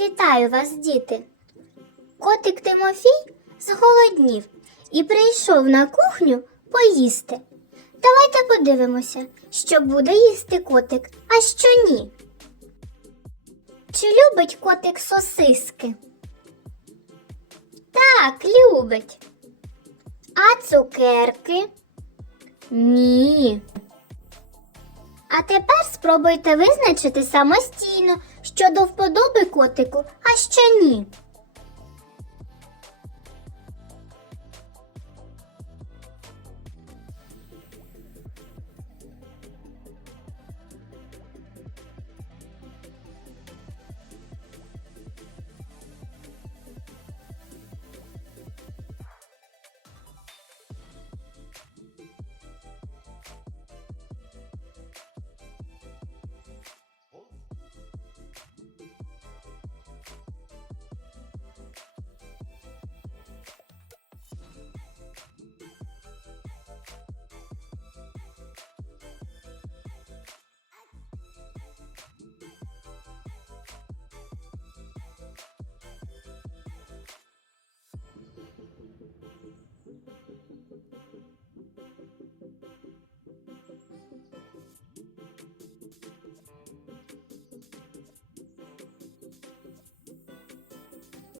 Вітаю вас, діти. Котик Тимофій зголоднів і прийшов на кухню поїсти. Давайте подивимося, що буде їсти котик, а що ні. Чи любить котик сосиски? Так, любить. А цукерки? Ні. А тепер спробуйте визначити самостійно, що до вподоби котику, а що ні.